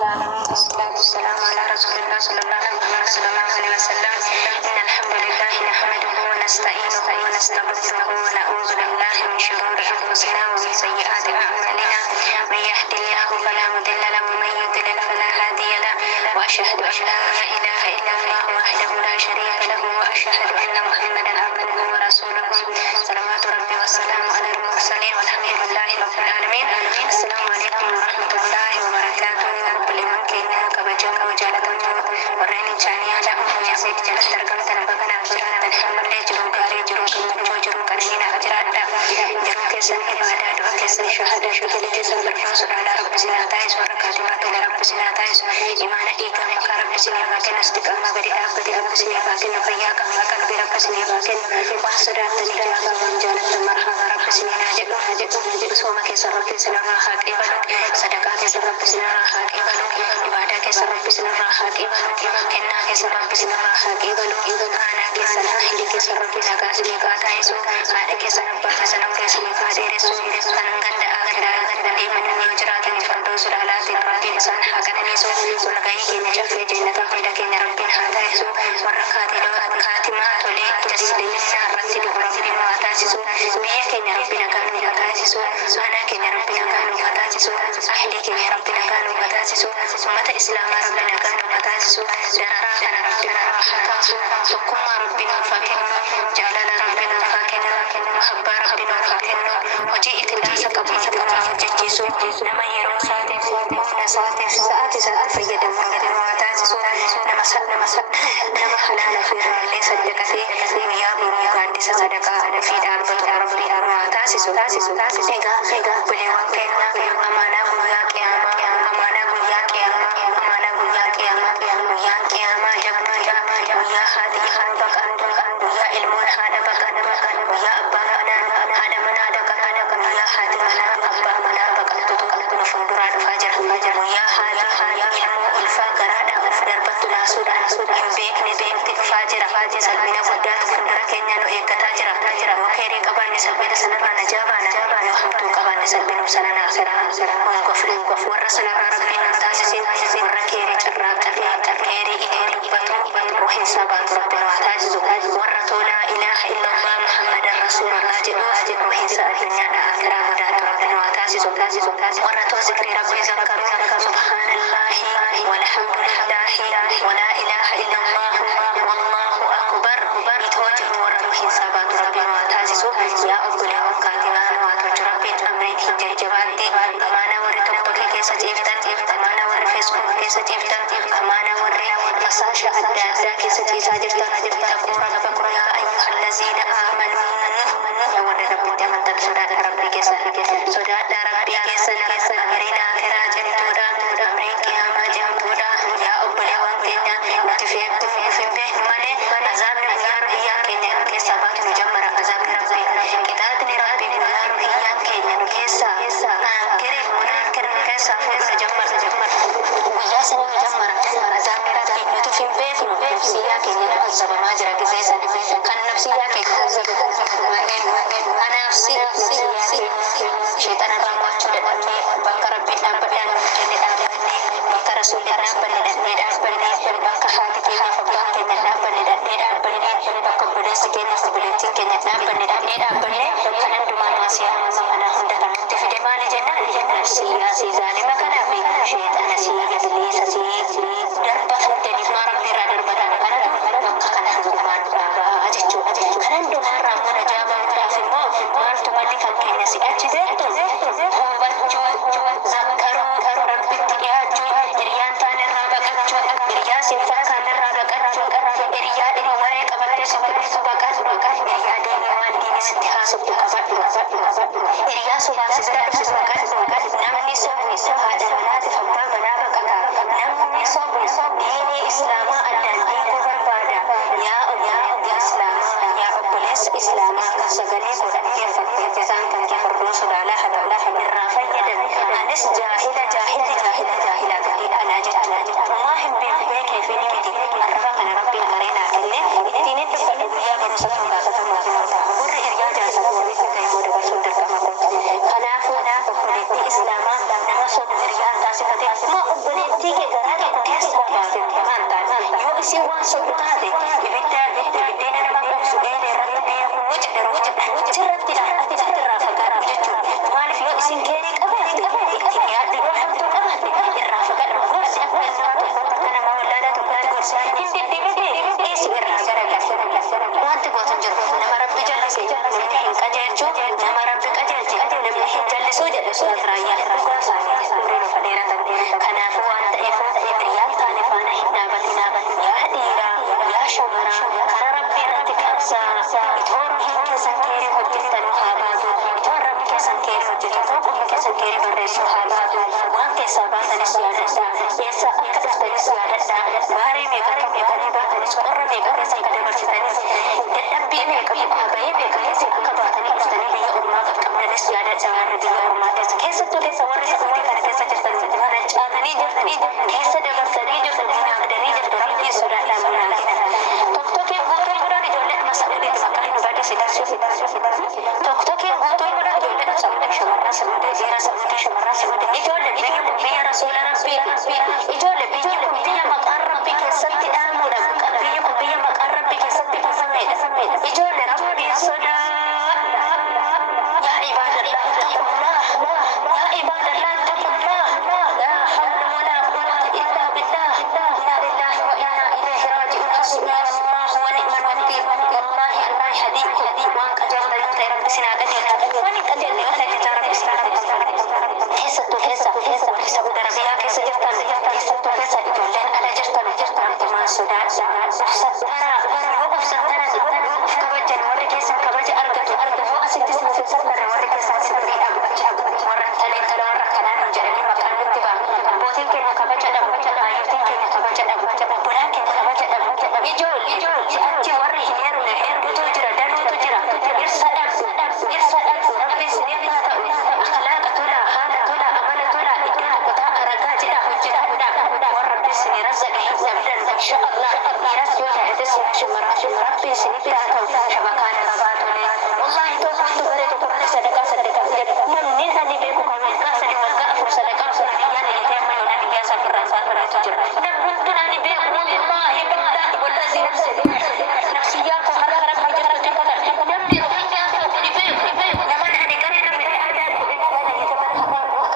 العالمين، والصلاة والسلام على رسول الله صلى الله عليه وسلم. إن الحمد لله نحمده ونستعينه ونستغفره ونعوذ بالله من شرور أنفسنا ومن سيئات أعمالنا. من يهد الله فلا مضل له ومن يضلل فلا هادي له. وأشهد أن لا إله إلا الله وحده لا شريك له، وأشهد أن محمدا عبده ورسوله. صلوات ربي والسلام على المرسلين، والحمد لله رب العالمين. السلام عليكم ورحمة الله وبركاته. كل من كان كبجم وجالتم ورين جاني على أمي سيد جلت تركم تنبغنا أجرات الحمد لله. جرو كاري جرو كمجو جرو كرهنا أجرات جرو كسن إبادة دعاء كسن شهادة شكل كسن برفوس على رب سنا تايس وركاتمات على رب سنا تايس إيمان إيكا مكا رب سنا فاكن استقامة بدي رب سنا فاكن فيا كما كان برب سنا فاكن وحسرات تجاه من جالت مرحبا رب سنا ناجك سوما كسر رب سنا راحات إبادة صدقة كسر رب سنا راحات إبادة إبادة كسر رب سنا راحات إبادة كنا كسر رب سنا راحات إبادة أنا كسر أهلي كسر رب سنا كاسي كاتايسو أنا كسر رب سنا كاسي كاديرسو كنغند أغدا إيمان يجرات الفردوس على ربي إنسان حقنا نيسو ولقاي كنا شفي جنة خيدا كنا ربي هذايسو وركات لو خاتمات لي تسليمنا رتب ربي واتاسسو بيا كنا ربنا كانوا واتاسسو أنا كنا ربنا كانوا واتاسسو أهلي كنا ربنا كانوا واتاسسو أمة إسلام ربنا كانوا واتاسسو درارا كنا ربنا راحتاسو حكم ربنا فاكن جلال ربنا فاكن محبة ربنا فاكن وجئت لا سكبت جيسو نما يرو ساتف مفنا ساتف فيدا مرغد واتاسسو نما حلال في رالي صدق في ويا بروغان دي صدقة في داربت ربي واتاسسو إيغا بلي وكينا أمانا بويا كياما أمانا بويا كياما أمانا بويا كياما ويا كياما جبنا ويا هادي هادبك ويا علمون هادبك ويا أبا منا هذا منا دك ويا هادي منا أبا منا بك نفندرا فجر ويا هادي علم الفقر دربت لا سودا بيك فاجر سلمنا ودات فندرا كينيا نو إيكتا جرا وكيري قبان سلمنا سنرا نجابانا وحمتو قبان سلمنا سننا ونقفل ورسنا ربنا تاسسين وركيري كيري إلي ربطو وحسابات ربنا واتاجزو ورطو لا إله إلا الله محمد رسول الله جئو وحسا الدنيا آخرا مدات ربنا واتاجزو ورطو ذكر ربي ذكر سبحان الله والحمد لله ولا إله إلا الله والله أكبر يتوجه ورطو حسابات ربنا واتاجزو يا أبنى وكاتبان واتوجه ربي أمرين حجر جباتي أمانا ورطو بكي كيسا جيفتن أمانا ور فيسبوك كيسا جيفتن أمانا ور مساشا أدى كيسا جيسا جيفتن تقول ربكم يا أيها الذين آمنوا يا ور ربي دمان تكسودات ربي كيسا سودات ربي كيسا أمرنا كراجن تودا أمرين كياما جم تودا يا أبنى وانتنا نتفيق به مالي عذاب نميار هيا كينيا كيسا بات نجمر عذاب ربي كتاب نرابي نميار هيا كينيا كيسا كريم منكر كيسا نجمر ويا سنة نجمر عذاب ربي نتفيق به نفسيا كينيا عذاب ما جرى كيسا كان نفسيا كيسا أنا نفسي شيطان الرموات شدني بك ربي نبدأ بك رسول نبدأ بك حاكي فبك نبدأ بك بدس كنا فبلتي كنا نبدأ كنا دمان واسيا أنا هندا تفيد ماني جنة نفسي زاني ما كان أبي شيطان سي إبليس سي دربت تاني ما ربي دربت أنا كنا دمان أجتو كنا دمان رامونا جابا في ما تمالي كان كنا سي أجده هم بتشو ذكروا moo obboleettii kee garaa tokko keessaa baate maantaan yoo isin waan sobdu taate ibiddeena nama gogsu eelee irratti beekuu jedhe sirratti ati irraa fagaadhu jechuudha. Maaliif yoo isin keenii qabaate yaadni yoo hamtuu qabaate irraa fagaadhu. Gorsi akka nama tokko akka nama wallaalaa tokkotti gorsi hin diddiibitee dhiisu irraa garagala. Wanti gootu jiru nama rabbi jallisee namni hin qajeelchu nama rabbi qajeelche namni hin jallisuu jedhe surat raayyaa dhugaa isaanii umriin ufa dheeratan. Kanaafuu waan ta'eef riyaa taane faana hin dhaabatin yaa dhiiraa yaa shamaraa karaa rabbii irratti qabsaa itoo ruhiin keessan keerii hojjettanuu haa baatu itoo rabbi keessan keerii hojjetu itoo qulli keessan keerii barreessuu haa baatu waan keessaa baatanis yaadadhaa eessa akka dhuftanis yaadadhaa baarii meeqa akka meeqanii baatanis qorra meeqa keessa akka dabarsitanis dadhabbii meeqa bu'aa bahii meeqa keessa akka baatanii dhuftanii biyya ormaa qaqqabdanis yaadadhaa warri biyya ormaa keessattuu keessa warri safuutii kana keessa jirtan mana caatanii jirtanii keessa dabarsanii jirtanii naagdanii jirtu rabbii sodaadhaan munaa tokkokkee guutuun godhan ijoolleen masa'uudhiiti bakka hin badde tokkokkee guutuun godhan ijoolleen sa'uudii shamarran sa'uudii dhiira sa'uudii shamarran sa'uudii ijoollee biyyi kun biyya rasuula rabbii ijoollee biyyi kun biyya maqaan rabbii keessatti dhaamuudha biyyi kun biyya maqaan rabbii keessatti fasameedha ijoollee rabbii sodaa yaa ibaadallah taqullah yaa ibaadallah taqullah la hawla wala quwwata illa billah inna lillahi wa inna ilayhi raji'un hasbunallahu wa ni'mal wakeel wallahi allah hadiikum waan qajeelta yoo ta'e rabbi sinaa qajeelcha waan hin qajeelne yoo ta'e rabbi sinaa qajeelcha keessattuu warri saudi arabiyaa keessa jirtan keessattuu keessa ijoolleen ala jirtan rabbi maan sodaadha ufsattaran yoo uf kabajan warri keessan kabaja argatu yoo asitti sinifin sarbarre warri keessan sirriidha warra taleentala warra kanaan jedhanii maqaan nutti ba'a abbootiin keenya kabaja dhabu hayyootiin keenya kabaja dhabu bulaan keenya kabaja dhabu ijoolli achi warri hin heerune heertutu jira danuutu jira dhirsa dhabdu rabbiin sinirraa ta'u akhlaaqa tola haala tola amala tola iddoo tokko ta'a ragaa jedha hojjedha warra rabbiin sinii razzaqa hin dhabdan insha Allah dhiiras yoo ta'etis shimara rabbiin sinirraa ta'u shabakaana rabaa tole wallahi tokkotu bare tokko sadaqaa jedha namni hani beeku kan waggaa afur sadaqaa sadaqaa jedhee amma yoo namni yaa safirraa saafiratu jira namni hundinaan beeku wallahi billahi wallazi nafsiyyaa koo harka rabbi jalatti godha namni hundinaan beeku naman ani garee namni aadaa waggaa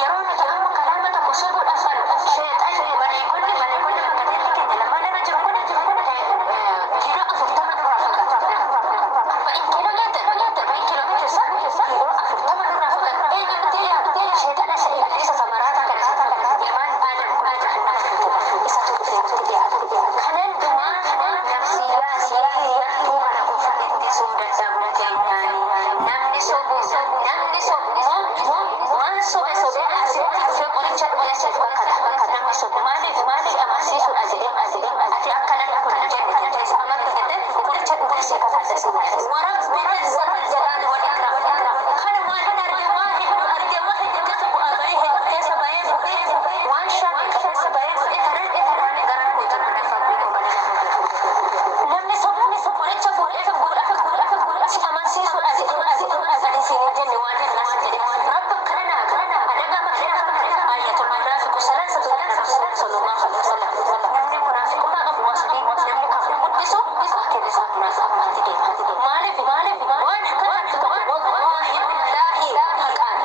Yeroo nuti amma kalaama tokko sobuudhaaf waan shaame qabeessa bahee godhe kanan waan garaa hojii mana fakkii malee namni sun qoricha fuudhee si amansiisuudha jedhanii siin jenne waan naas jedhe rabba kana adaga malee ayatul munaafiqu salaasatu nabi sallallahu alaihi wasallam namni munaafiqummaa qabu wasii namni kafir guddisu akka isaa munaafiqummaati maaliif waan kanatti wallahi billahi haqaan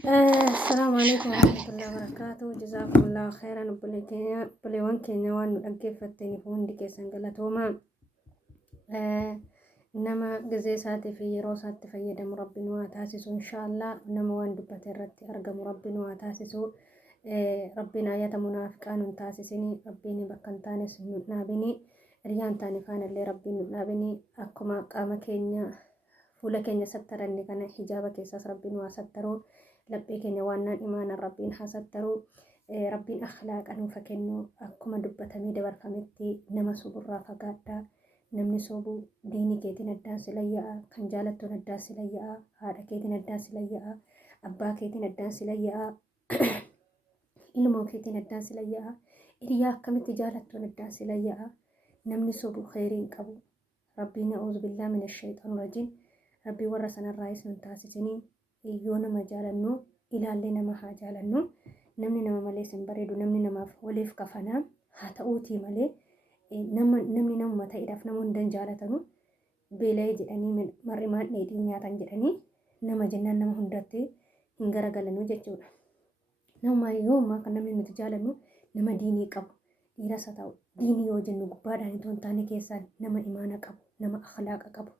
Assalamu alaikum warahmatullahi wabarakatuh. Jazakumullahu khairan obboleewwan keenya waan nu dhaggeeffattaniif hundi keessan galatoomaa. Nama gizee isaatii fi yeroo isaatti fayyadamu rabbiin waa taasisu inshaallah. Nama waan dubbate irratti argamu rabbiin waa taasisu. Rabbiin ayata munaafiqaa nun taasisini, rabbiin bakka hin taanes nun dhaabini, riyaan taane faanallee rabbiin nun dhaabini. Akkuma qaama keenya fuula keenya sattaranne kana hijaaba keessas rabbiin waa sattaru. Laphee keenya waan naan imaana rabbiin haa sattaru. Rabbiin akhlaaqa nuuf kennu akkuma dubbatamee dabarfametti nama soburraa fagaadhaa. Namni sobu diinii keetiin addaan si layya'a, kan jaalattuun addaan si layya'a, haadha keetiin addaan si layya'a, abbaa keetiin addaan si layya'a, ilmoo keetiin addaan si layya'a, hiriyaa akkamitti jaalattuun addaan si layya'a. Namni sobu khayriin qabu. Rabbiin a'uudhu billaa mina shayxaan rajiim. Rabbii warra sanarraayis nun taasisinii. Yoo nama jaalannu ilaallee nama haa jaalannu. Namni nama malees hin bareedu. Namni namaaf waliif kafanaa haa ta'uutii malee namni namuma ta'eedhaaf nama hundan jaalatanu beela'ee jedhanii mar'imaan dheedhii nyaatan jedhanii nama jennaan nama hundatti hin garagalanuu jechuudha. Nama yoommaa kan namni nuti jaalannu nama diinii qabu. Dhiiras haa ta'u diinii yoo jennu gubbaadhaan itoo hin taane keessaan nama imaana qabu, nama akhlaaqa qabu.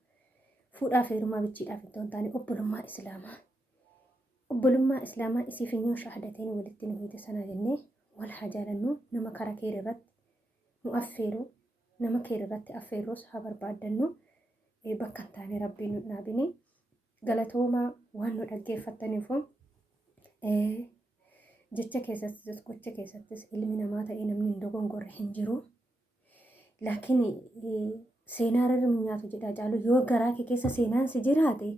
Fuudhaaf heerumaa bichiidhaaf itoo hin taane obbolummaa Islaamaa. Obbolummaa Islaamaa isiif iyyuu shahaadateen walitti nu hiite sana jennee wal haa jaalannu. Nama karaa keer irratti nu affeeru, nama keer irratti affeerus haa barbaaddannu. Bakka hin taane rabbiin nu dhaabini. Galatoomaa waan nu dhaggeeffattaniif jecha keessattis gocha keessattis ilmi namaa ta'ee namni hin dogongorre hin jiru. Laakiin seenaa irra nyaatu jedha caalu yoo garaa kee keessa seenaan si jiraate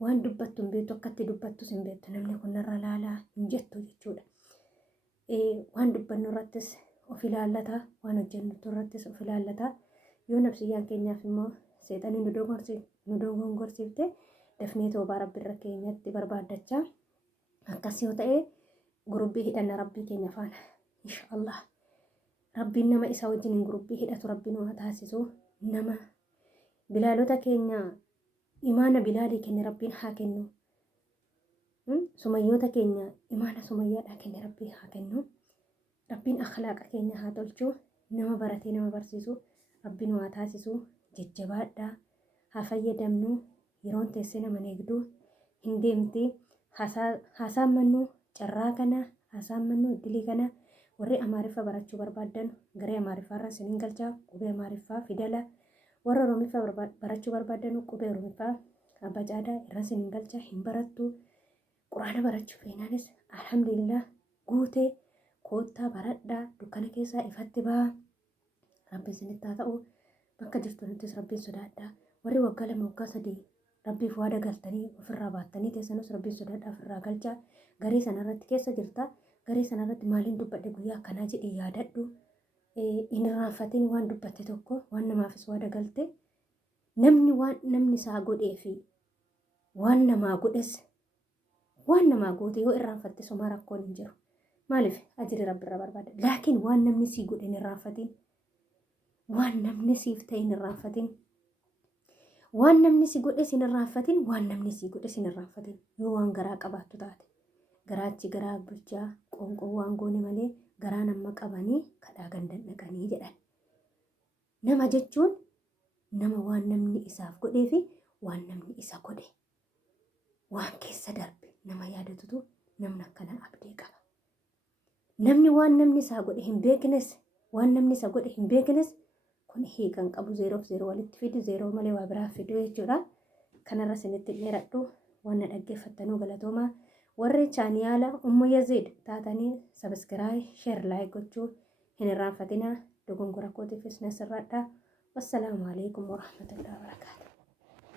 waan dubbattu hin beektu, akkatti dubbattus hin beektu. Namni kun narra laalaa hin jettu jechuudha. Waan dubbannu irrattis of ilaallata, waan hojjennu irrattis of ilaallata. Yoo nafsiyyaan keenyaaf immoo seexanii nu dogongorsiifte dafnee toobaa rabbi irra keenyatti barbaaddachaa. Akkas yoo ta'e gurubbii hidhanna rabbii keenya faana inshaallah. Rabbiin nama isaa wajjin gurubbii hidhatu rabbiin waa taasisu. Nama bilaalota keenya imaana bilaalii kenne rabbiin haa kennu. Sumayyoota keenya imaana sumayyaadhaa kenne rabbiin haa kennu. rabbiin akhlaaqa keenya haa tolchuu nama baratee nama barsiisu rabbiin waa taasisu jajjabaadhaa haa fayyadamnu yeroon teessee nama eegduu hin deemti haasaan mannuu carraa kana haasaan mannuu iddilii kana warri amaariffa barachuu barbaadan garee amaariffaarra isiniin galchaa qubee amaariffaa fidala warra oromiffaa barachuu barbaadan qubee oromiffaa abbacaadaa irra isiniin galchaa hin barattu quraana barachuu feenaanis alhamdulillah guutee koottaa baradhaa dukkana keessaa ifatti baa rabbiin isinitti haa ta'u bakka jirtanittis rabbiin sodaadhaa warri waggaa 2 waggaa 3 rabbiif waada galtanii ofirraa baattanii teessanus rabbiin sodaadhaa ofirraa galchaa garee sanarratti keessa jirta garee sanarratti maaliin dubbadhe guyyaa akkanaa jedhee yaadadhu hin irraanfatiin waan dubbatte tokko waan namaafis waada galte namni waan namni isaa godhee fi waan namaa godhes waan namaa goote yoo irraanfatte somaa rakkoon hin jiru maaliif ajiri rabbirra barbaada laakiin waan namni sii godhe hin irraanfatiin waan namni siif ta'e hin irraanfatiin waan namni si godhe sin irraanfatiin waan namni si godhe sin irraanfatiin yoo waan garaa qabaattu taate garaachi garaa bulchaa qoonqoo waan goone malee garaa nama qabanii kadhaa gandan dhaqanii jedhan nama jechuun nama waan namni isaaf godhee fi waan namni isa godhe waan keessa darbe nama yaadatutu namni akkana abdii qaba namni waan namni isaa godhe hin beeknes waan namni isa godhe hin beeknes kun hiikan qabu 0 walitti fidi 0 malee waa biraa fiduu jechuudha kanarra isinitti dheeradhu waan na dhaggeeffattanuu galatoomaa warri chaaniyaala Ummu Yaziid taatanii sabiskiraayib sheer laayik gochuu hin irraanfatinaa dogongora kootiifis nasirradha wassalaamu alaikum warahmatullahi wabarakaatuh